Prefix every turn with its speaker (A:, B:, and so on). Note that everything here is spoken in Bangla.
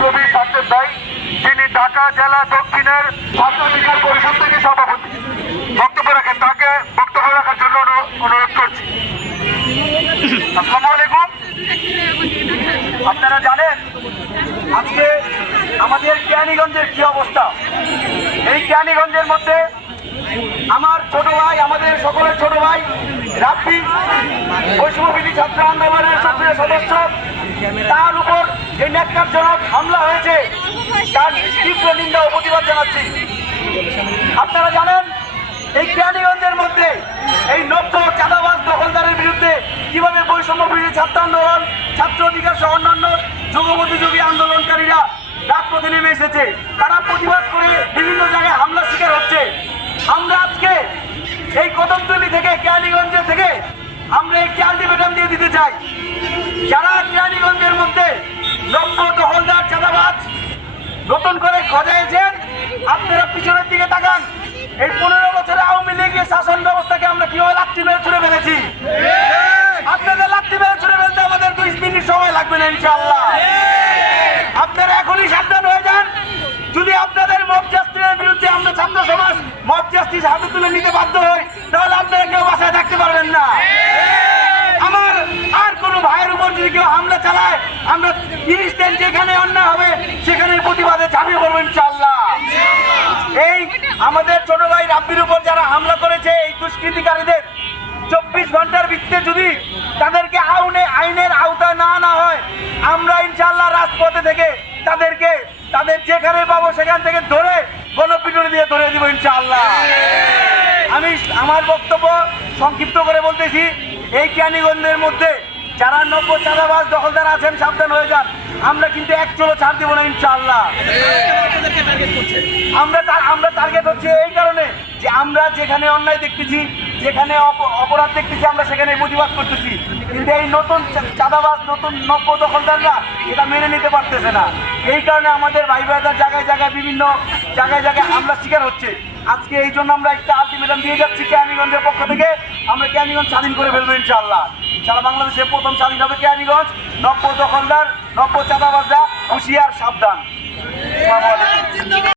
A: ছবি সাজ্জেদ ভাই তিনি ঢাকা জেলা দক্ষিণের অধিকার পরিষদ থেকে সভাপতি। বক্তব্য রাখেন তাকে, বক্তব্য রাখার জন্য অনুরোধ করছি। আপনারা জানেন, আজকে আমাদের কেয়ানীগঞ্জের কি অবস্থা? এই কেয়ানীগঞ্জের মধ্যে আমার ছোট ভাই, আমাদের সকলের ছোট ভাই, রাব্বি, বৈষ্ণবী ছাত্র আন্দোলনের সক্রিয় সদস্য তার উপর এই ন্যাক্কারজনক হামলা হয়েছে। তার তীব্র নিন্দা ও প্রতিবাদ জানাচ্ছি। আপনারা জানেন, এই কেরানীগঞ্জের মধ্যে এই নব্য চাঁদাবাজ দখলদারের বিরুদ্ধে কীভাবে বৈষম্য বিরোধী ছাত্র আন্দোলন, ছাত্র অধিকার সহ অন্যান্য যুগপতিযোগী আন্দোলনকারীরা রাজপথে নেমে এসেছে, তারা প্রতিবাদ করে বিভিন্ন জায়গায় হামলার শিকার হচ্ছে। আমরা আজকে এই কদমতলি থেকে কেরানীগঞ্জে থেকে আমরা একটি আলটিমেটাম দিয়ে দিতে চাই। যারা নতুন করে গজাইছেন আপনারা পিছনের দিকে তাকান। এই পনেরো বছরে আওয়ামী লীগের শাসন ব্যবস্থাকে আমরা কীভাবে লাত্তি মেরে ছুড়ে ফেলেছি? আপনাদের লাত্তি মেরে ছুড়ে ফেলতে আমাদের দুই মিনিট সময় লাগবে না ইনশাল্লাহ আপনারা এখনই সাবধান হয়ে যান। যদি আপনাদের মব বিরুদ্ধে আমরা ছাত্র সমাজ মব জাস্টিস হাতে তুলে নিতে বাধ্য হই তাহলে আপনারা কেউ বাসায় থাকতে পারবেন না আমার আর কোনো ভাইয়ের উপর যদি কেউ হামলা চালায় আমরা তিরিশ দিন যেখানে অন্যায় হবে সেখানে প্রতিবাদে ঝাঁপিয়ে পড়ব ইনশাল্লাহ এই আমাদের ছোট উপর যারা হামলা করেছে এই দুষ্কৃতিকারীদের, চব্বিশ ঘণ্টার ভিত্তিতে যদি তাদেরকে আইনে আইনের আওতায় না না হয়, আমরা ইনশাল্লাহ রাজপথে থেকে তাদেরকে, তাদের যেখানে পাবো সেখান থেকে ধরে গণপিটুনি দিয়ে ধরে দিব ইনশাআল্লাহ। আমি আমার বক্তব্য সংক্ষিপ্ত করে বলতেছি, এই ক্যানিগঞ্জের মধ্যে যারা নব্য চাঁদাবাজ দখলদার আছেন, সাবধান হয়ে যান। আমরা কিন্তু এক চলো ছাড় দেবো না ইনশাআল্লাহ। আমরা আমরা টার্গেট হচ্ছে এই যে আমরা যেখানে অন্যায় দেখতেছি, যেখানে অপ- অপরাধ দেখতেছি, আমরা সেখানে প্রতিবাদ করতেছি। কিন্তু এই নতুন চা- চাঁদাবাজ, নতুন নব্য দখলদাররা এটা মেনে নিতে পারতেছে না। এই কারণে আমাদের ভাই ভাইদের জায়গায় জায়গায় বিভিন্ন জায়গায় জায়গায় হামলা শিকার হচ্ছে। আজকে এই জন্য আমরা একটা আলটিমেটাম দিয়ে যাচ্ছি কেরানীগঞ্জের পক্ষ থেকে। আমরা কেরানীগঞ্জ স্বাধীন করে ফেলব ইনশাআল্লাহ। সারা বাংলাদেশে প্রথম স্বাধীন হবে কেরানীগঞ্জ নব্য দখলদার নব্য চাঁদাবাজরা, হুঁশিয়ার, সাবধান।